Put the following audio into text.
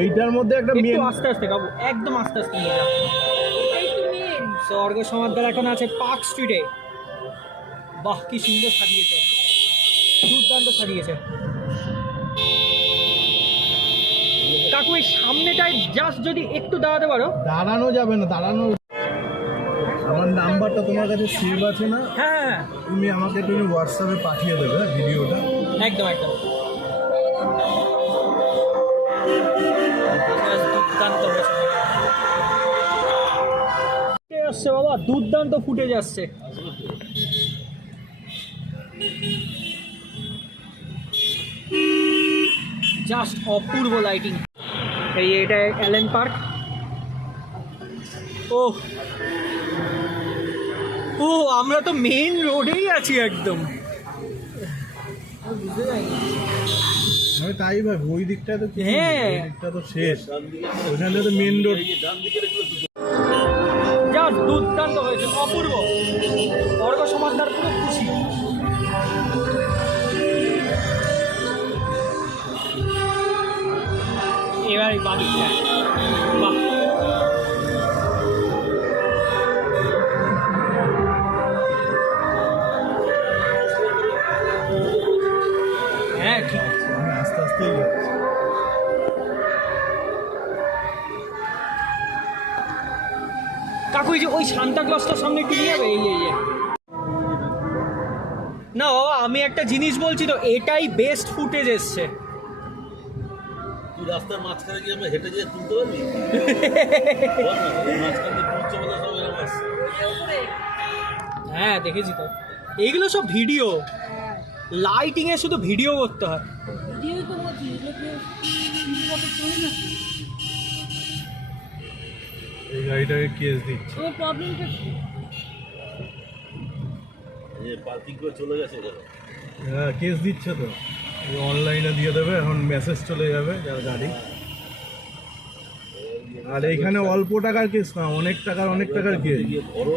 এইটার মধ্যে একটা একটু আস্তে আস্তে খাবো, একদম আস্তে আস্তে নিয়ে যাবো। স্বর্গ সমাদ্দার এখন আছে পার্ক স্ট্রিটে। বাহ কি সুন্দর সাজিয়েছে, দুর্দান্ত সাজিয়েছে কাকু। এই সামনেটায় জাস্ট যদি একটু দাঁড়াতে পারো। দাঁড়ানো যাবে না, দাঁড়ানো। আমার নাম্বারটা তোমার কাছে সেভ আছে না? হ্যাঁ তুমি আমাকে তুমি হোয়াটসঅ্যাপে পাঠিয়ে দেবে ভিডিওটা। একদম একদম দুর্দান্ত আসছে বাবা, দুর্দান্ত ফুটেজ আসছে। জাস্ট অপূর্ব লাইটিং। এই এটা অ্যালেন পার্ক। ও ও আমরা তো মেইন রোডেই আছি একদম। আমি তাই ভাবি ওই দিকটা তো হ্যাঁ। ওই দিকটা তো শেষ, ওখানে তো মেন রোড। যা দুর্দান্ত হয়েছে, অপূর্ব। স্বর্গ সমাদ্দার পুরো খুশি। এবার বাদিকটা বাহ, হ্যাঁ ঠিক আছে। আমি আস্তে আস্তেই যাচ্ছি। কাকু এই যে ওই সান্তা ক্লজটার সামনে একটু নিয়ে যাবে। এই না বাবা, আমি একটা জিনিস বলছি তো, এটাই বেস্ট ফুটেজ এসছে। তুই রাস্তার মাঝখানে গিয়ে আমরা হেঁটে গিয়ে তুলতে পারবি? মাঝখান দিয়ে তুলছে বলে সব এরকম আসছে। হ্যাঁ দেখেছি তো, এইগুলো সব ভিডিও, লাইটিং এ শুধু ভিডিও করতে হয়। এই গাড়িটাকে কেস দিচ্ছে। পার্কিং করে চলে গেছে এখানে। হ্যাঁ কেস দিচ্ছে তো, অনলাইনে দিয়ে দেবে এখন, মেসেজ চলে যাবে যার গাড়ি। আর এখানে অল্প টাকার কেস না, অনেক টাকার কেস। গিয়ে ধরো